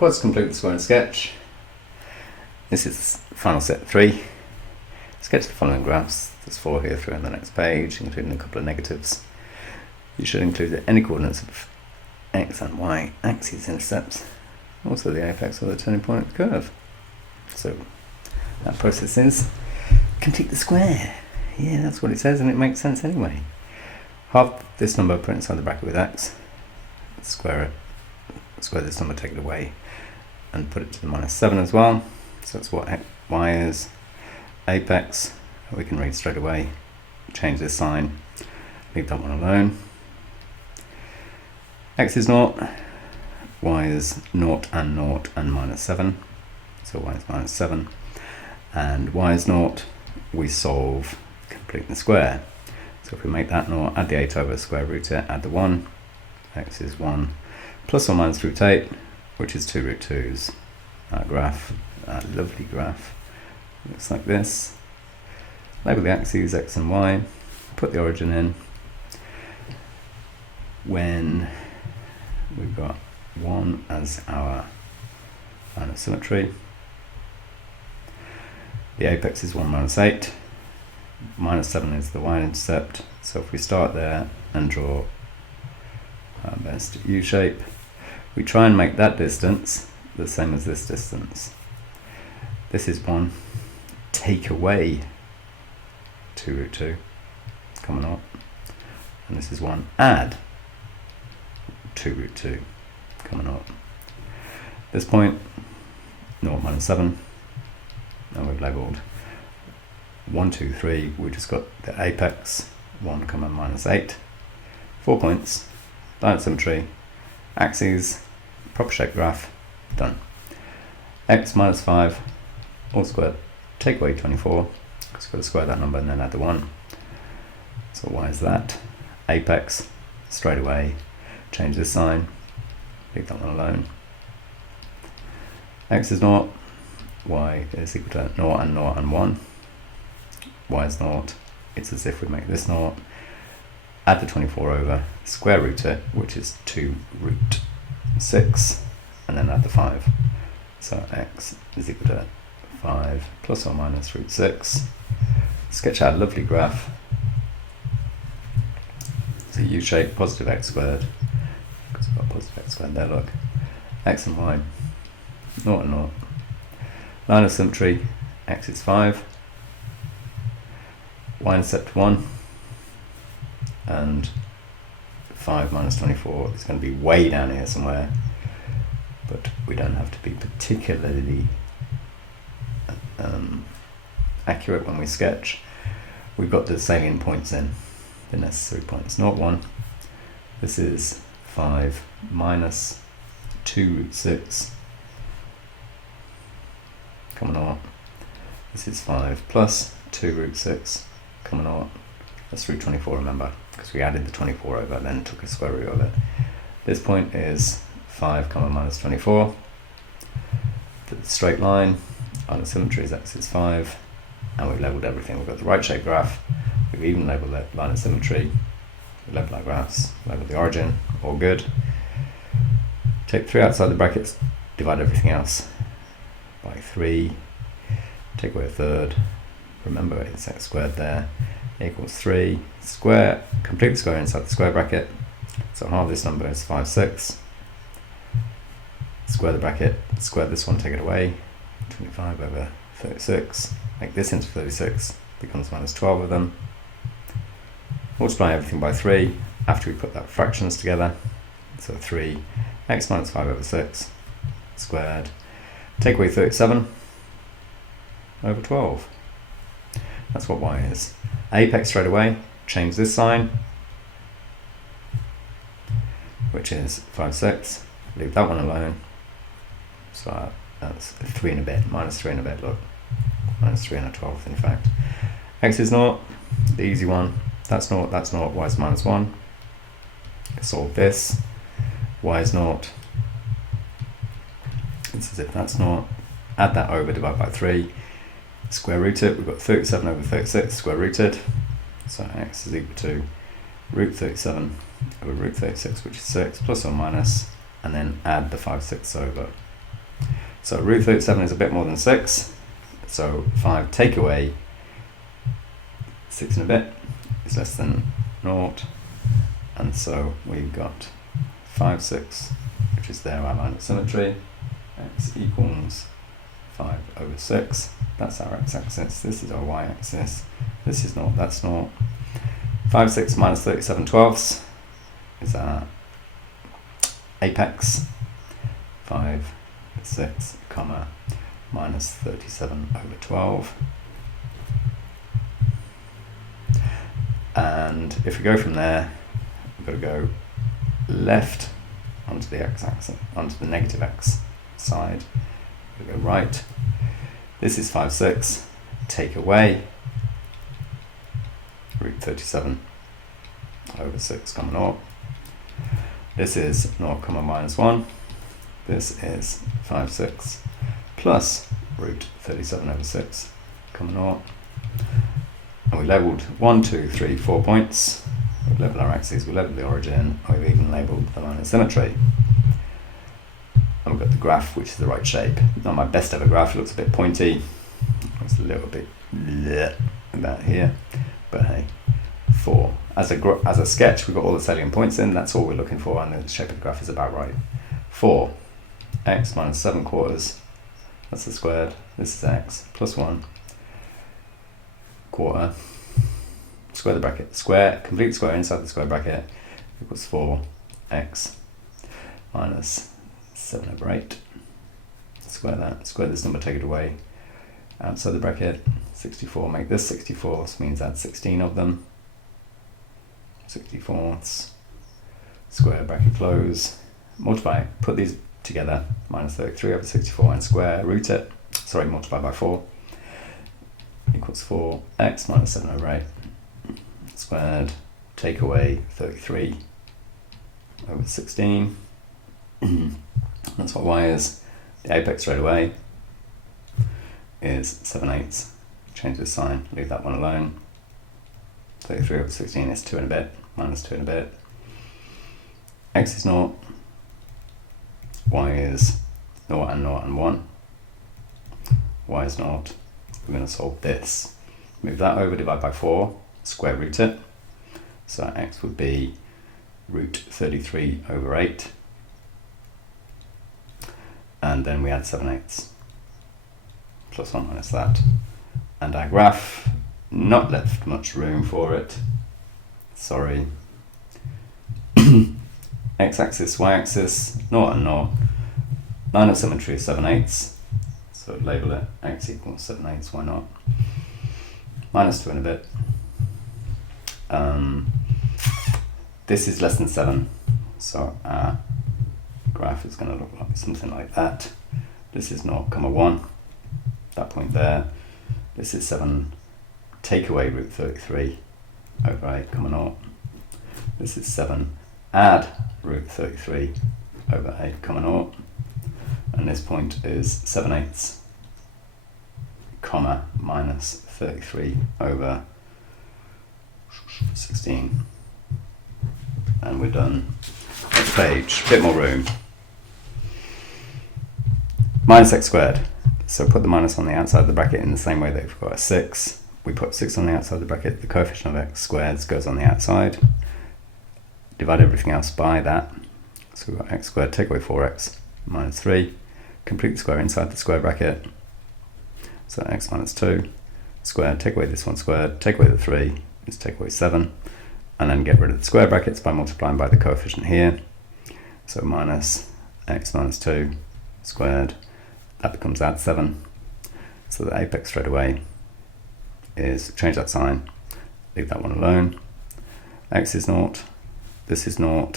Quads complete the square in Sketch. This is final set 3. Sketch the following graphs. There's 4 here, 3 on the next page, including a couple of negatives. You should include any coordinates of x and y axes, intercepts, also the apex or the turning point of the curve. So that process is complete the square. Yeah, that's what it says, and it makes sense anyway. Half this number, put inside the bracket with x, square it, square this number, take it away, and put it to the -7 as well. So that's what y is. Apex, we can read straight away, change this sign, leave that one alone. X is 0, y is 0 and -7, so y is -7, and y is 0, we solve complete the square. So if we make that 0, add the 8 over, square root it, add the 1, x is 1, plus or minus root 8, which is 2 root 2's. Our graph, our lovely graph, looks like this. Label the axes, x and y, put the origin in. When we've got 1 as our line of symmetry, the apex is 1 minus 8, -7 is the y-intercept, so if we start there and draw our best U-shape, we try and make that distance the same as this distance. This is 1, take away 2 root 2, coming up, and this is 1, add 2 root 2, coming up. This point, 0 minus 7, and we've labelled 1, 2, 3, we just got the apex, 1, -8, 4 points, line of symmetry, axes, proper shape graph, done. X minus 5, all squared, take away 24, because we've got to square that number and then add the 1. So y is that? Apex, straight away, change this sign, leave that one alone. X is 0, y is equal to 0 and 1. Y is 0, it's as if we make this 0, add the 24 over, square root it, which is 2 root 6, and then add the 5. So x is equal to 5 plus or minus root 6. Sketch our lovely graph. It's a U-shape, positive x squared, because we've got positive x squared there, look. X and y, 0 and 0. Line of symmetry, x is 5, y-intercept 1, and 5 minus 24 is going to be way down here somewhere, but we don't have to be particularly accurate when we sketch. We've got the salient points in, the necessary points. 0, 1, this is 5 minus 2 root 6, coming out. This is 5 plus 2 root 6, coming out. That's root 24, remember, because we added the 24 over and then took a square root of it. This point is 5, minus 24. The straight line, line of symmetry is x is 5, and we've labelled everything. We've got the right shape graph, we've even labelled that line of symmetry, we labelled our graphs, labelled the origin, all good. Take 3 outside the brackets, divide everything else by 3, take away a third, remember it's x squared there, equals 3, square, complete the square inside the square bracket, so half this number is 5, 6, square the bracket, square this one, take it away, 25 over 36, make this into 36, becomes minus 12 of them, multiply everything by 3, after we put that fractions together, so 3, x minus 5 over 6, squared, take away 37 over 12. That's what y is. Apex straight away, change this sign, which is 5, 6, leave that one alone. So that's 3 and a bit, minus 3 and a bit, look. Minus 3 and a 12th, in fact. X is 0, the easy one. That's 0, y is minus 1. Solve this. Y is 0. It's as if that's 0. Add that over, divide by 3. Square root it, we've got 37 over 36 square rooted, so x is equal to root 37 over root 36, which is 6, plus or minus, and then add the 5/6 over So root 37 is a bit more than 6. So 5 take away 6 and a bit is less than 0. And so we've got 5, 6, which is there, our line of symmetry. X equals 5 over 6. That's our x-axis. This is our y-axis. This is 0, that's 0. 5, 6 minus 37 twelfths is our apex. 5, 6, comma, minus 37 over 12. And if we go from there, we've got to go left onto the x-axis, onto the negative x side. We go right. This is 5, 6. Take away root 37 over 6, comma 0. This is 0, comma minus 1. This is 5, 6 plus root 37 over 6, comma 0. And we labelled 1, 2, 3, 4 points. We've labelled our axes, we labelled the origin, and we've even labelled the line of symmetry. And we've got the graph, which is the right shape. Not my best ever graph, it looks a bit pointy. It's a little bit bleh about here, but hey, 4. As a sketch, we've got all the salient points in, that's all we're looking for, and the shape of the graph is about right. 4, x minus 7 quarters, that's the squared. This is x plus 1 quarter. Square the bracket, square, complete square inside the square bracket equals 4x minus 7 over 8. Square that, square this number, take it away. Outside the bracket, 64, make this 64, so means add 16 of them. 64ths, square bracket close, multiply, put these together, minus 33 over 64 and square root it, sorry, multiply by 4, equals 4x minus 7 over 8. Squared, take away 33 over 16. That's what y is. The apex straight away is 7/8. Change the sign, leave that one alone. 33 over 16 is 2 and a bit, minus 2 and a bit. X is 0. Y is 0 and 0 and 1. Y is 0. We're going to solve this. Move that over, divide by 4. Square root it, so x would be root 33 over 8, and then we add 7/8 plus 1 minus that, and our graph, not left much room for it, sorry. X-axis, y-axis, 0 and 0, line of symmetry is 7/8, so label it x equals 7/8, why not, minus 2 and a bit. This is less than 7, so our graph is going to look like something like that. This is 0, 1, that point there. This is 7, take away root 33 over 8, 0. This is 7, add root 33 over 8, 0. And this point is 7/8, comma, minus 33 over 16, and we're done. Next page, bit more room. Minus x squared. So put the minus on the outside of the bracket in the same way that we've got a 6. We put 6 on the outside of the bracket, the coefficient of x squared goes on the outside. Divide everything else by that. So we've got x squared, take away 4x, minus 3. Complete the square inside the square bracket. So x minus 2. Squared, take away this one squared, take away the 3. Is take away 7, and then get rid of the square brackets by multiplying by the coefficient here. So minus x minus 2 squared, that becomes add 7. So the apex straight away is, change that sign, leave that one alone. X is 0, this is 0,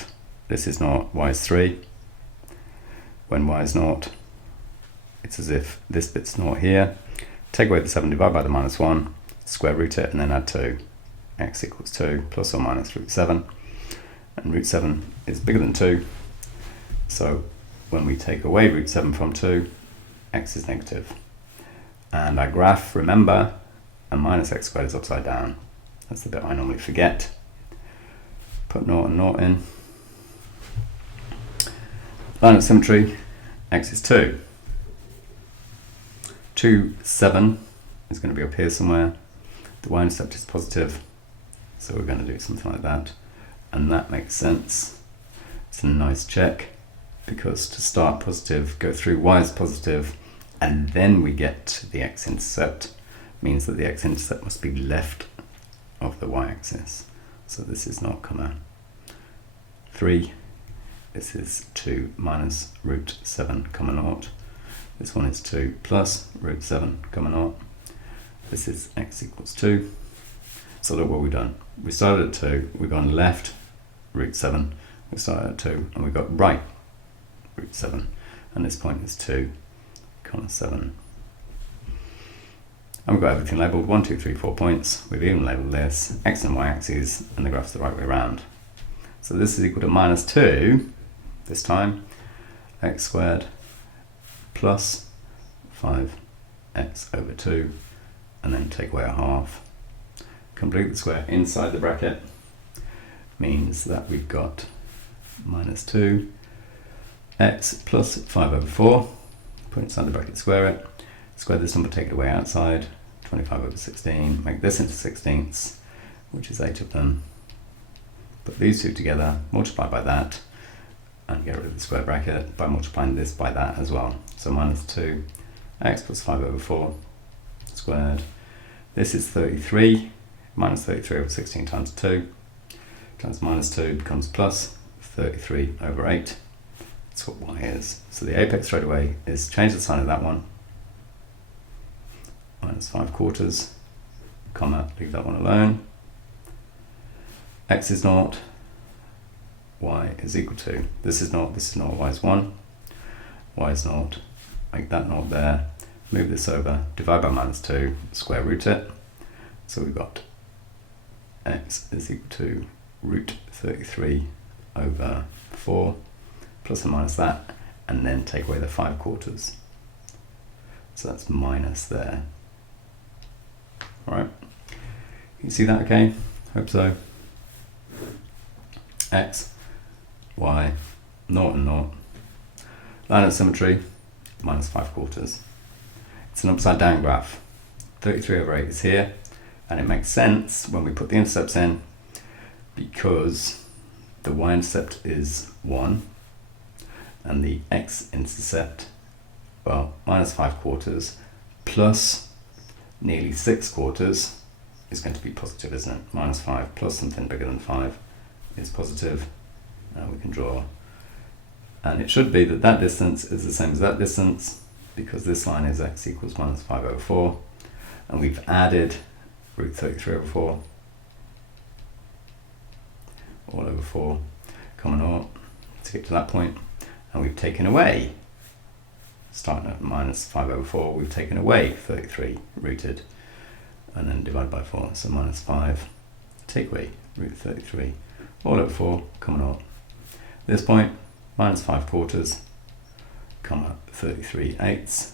this is 0, y is 3. When y is 0, it's as if this bit's 0 here. Take away the 7, divide by the minus 1, square root it, and then add 2. X equals 2 plus or minus root 7, and root 7 is bigger than 2, so when we take away root 7 from 2, x is negative. And our graph, remember, a minus x squared is upside down. That's the bit I normally forget. Put 0 and 0 in. Line of symmetry, x is 2. 2, 7 is going to be up here somewhere. The y-intercept is positive, so we're going to do something like that, and that makes sense. It's a nice check, because to start positive, go through y is positive, and then we get to the x-intercept, means that the x-intercept must be left of the y-axis. So this is not comma 3, this is 2 minus root 7 comma 0. This one is 2 plus root 7 comma 0. This is x equals 2. So look what we've done. We started at 2, we've gone left root 7, we started at 2, and we got right root 7, and this point is 2 comma 7. And we've got everything labelled 1, 2, 3, 4 points. We've even labelled this x and y axes, and the graph's the right way around. So this is equal to minus 2, this time, x squared plus 5x over 2, and then take away a half. Complete the square inside the bracket, means that we've got minus 2 x plus 5 over 4, put inside the bracket, square it, square this number, take it away outside, 25 over 16, make this into 16ths, which is 8 of them. Put these two together, multiply by that, and get rid of the square bracket by multiplying this by that as well. So minus 2 x plus 5 over 4 squared. This is 33, minus 33 over 16 times 2, times minus 2 becomes plus 33 over 8. That's what y is. So the apex straight away is change the sign of that one, minus 5 quarters, comma, leave that one alone. X is 0, y is equal to, this is 0, y is 1, y is 0, make that 0 there, move this over, divide by minus 2, square root it. So we've got x is equal to root 33 over 4, plus and minus that, and then take away the 5 quarters. So that's minus there. Alright, you see that okay? Hope so. X, y, 0 and 0. Line of symmetry, minus 5 quarters. It's an upside down graph. 33 over 8 is here, and it makes sense when we put the intercepts in, because the y-intercept is 1, and the x-intercept, well, minus 5 quarters plus nearly 6 quarters is going to be positive, isn't it? Minus 5 plus something bigger than 5 is positive. Now we can draw, and it should be that that distance is the same as that distance, because this line is x equals minus 5 over 4, and we've added root 33 over 4 all over 4 comma 0 to get to that point, and we've taken away, starting at minus 5 over 4, we've taken away 33 rooted, and then divided by 4, so minus 5, take away root 33 all over 4 comma 0. This point, minus 5 quarters, comma 33 eighths.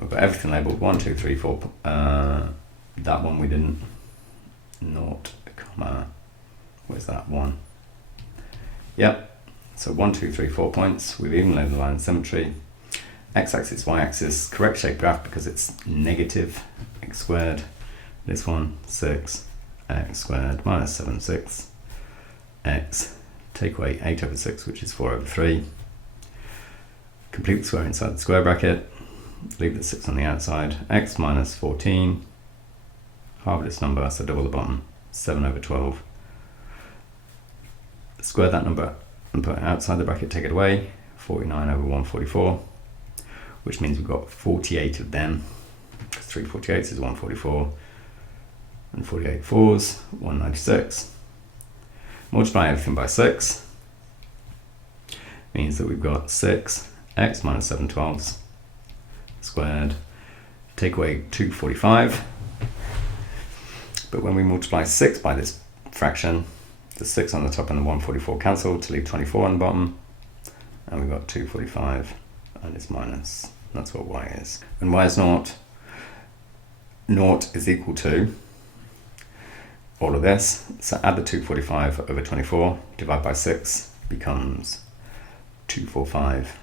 I've got everything labelled 1, 2, 3, 4. That one we didn't. 0, comma, where's that 1? Yep. So 1, 2, 3, 4 points. We've even labelled the line of symmetry. X-axis, y-axis, correct shape graph because it's negative. X squared. This one 6. X squared minus 7 6. X. Take away 8 over 6, which is 4 over 3. Complete the square inside the square bracket. Leave the 6 on the outside. X minus 14. Half of this number, so double the bottom. 7 over 12. Square that number and put it outside the bracket, take it away. 49 over 144. Which means we've got 48 of them. 3 48s is 144. And 48 fours, 196. Multiply everything by 6 means that we've got 6 x minus 7 twelfths squared. Take away 245. But when we multiply 6 by this fraction, the 6 on the top and the 144 cancel to leave 24 on the bottom, and we've got 245, and it's minus. That's what y is. When y is 0, 0 is equal to all of this, so add the 245 over 24, divide by 6, becomes 245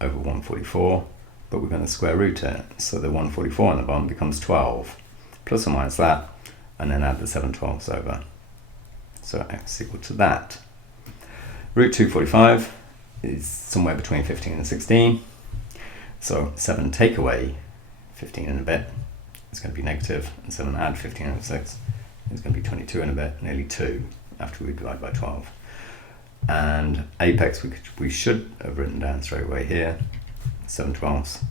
over 144, but we're going to square root it. So the 144 on the bottom becomes 12, plus or minus that, and then add the 7/12 over. So x is equal to that. Root 245 is somewhere between 15 and 16. So 7 take away 15 and a bit is going to be negative, and 7 add 15 over 6 is going to be 22 and a bit, nearly 2 after we divide by 12. And apex we should have written down straight away here, 7/12.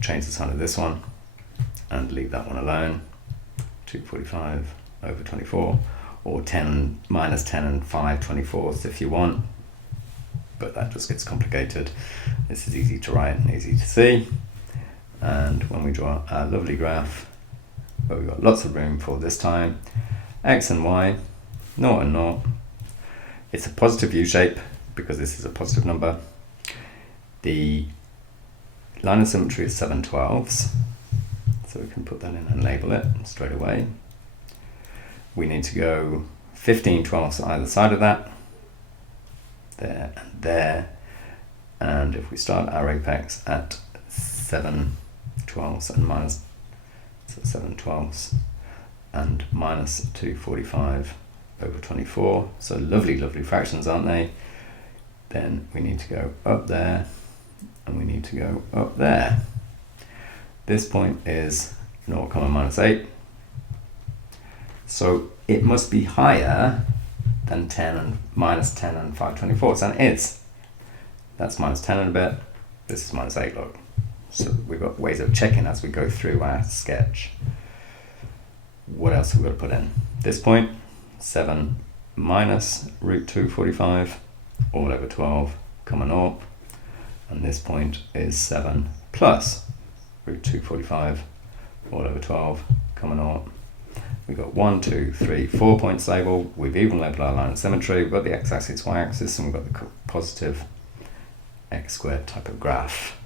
Change the sign of this one and leave that one alone. 245 over 24, or 10 minus 10 and 5/24 if you want, but that just gets complicated. This is easy to write and easy to see. And when we draw our lovely graph, where we've got lots of room for this time, x and y, 0 and 0, it's a positive U shape because this is a positive number. The line of symmetry is 7/12, so we can put that in and label it straight away. We need to go 15/12 either side of that, there and there, and if we start our apex at 7/12 and minus, so 7/12 and minus 245 over 24, so lovely fractions, aren't they? Then we need to go up there and we need to go up there. This point is 0, minus 8, so it must be higher than 10 and minus 10 and 5/24, and it is. That's minus 10 and a bit, this is minus 8, look. So we've got ways of checking as we go through our sketch. What else have we got to put in? This point, 7 minus root 245 all over 12, 0, and this point is 7 plus root 245 all over 12, 0. We've got 1, 2, 3, 4 points labelled. We've even labelled our line of symmetry. We've got the x-axis, y-axis, and we've got the positive x squared type of graph.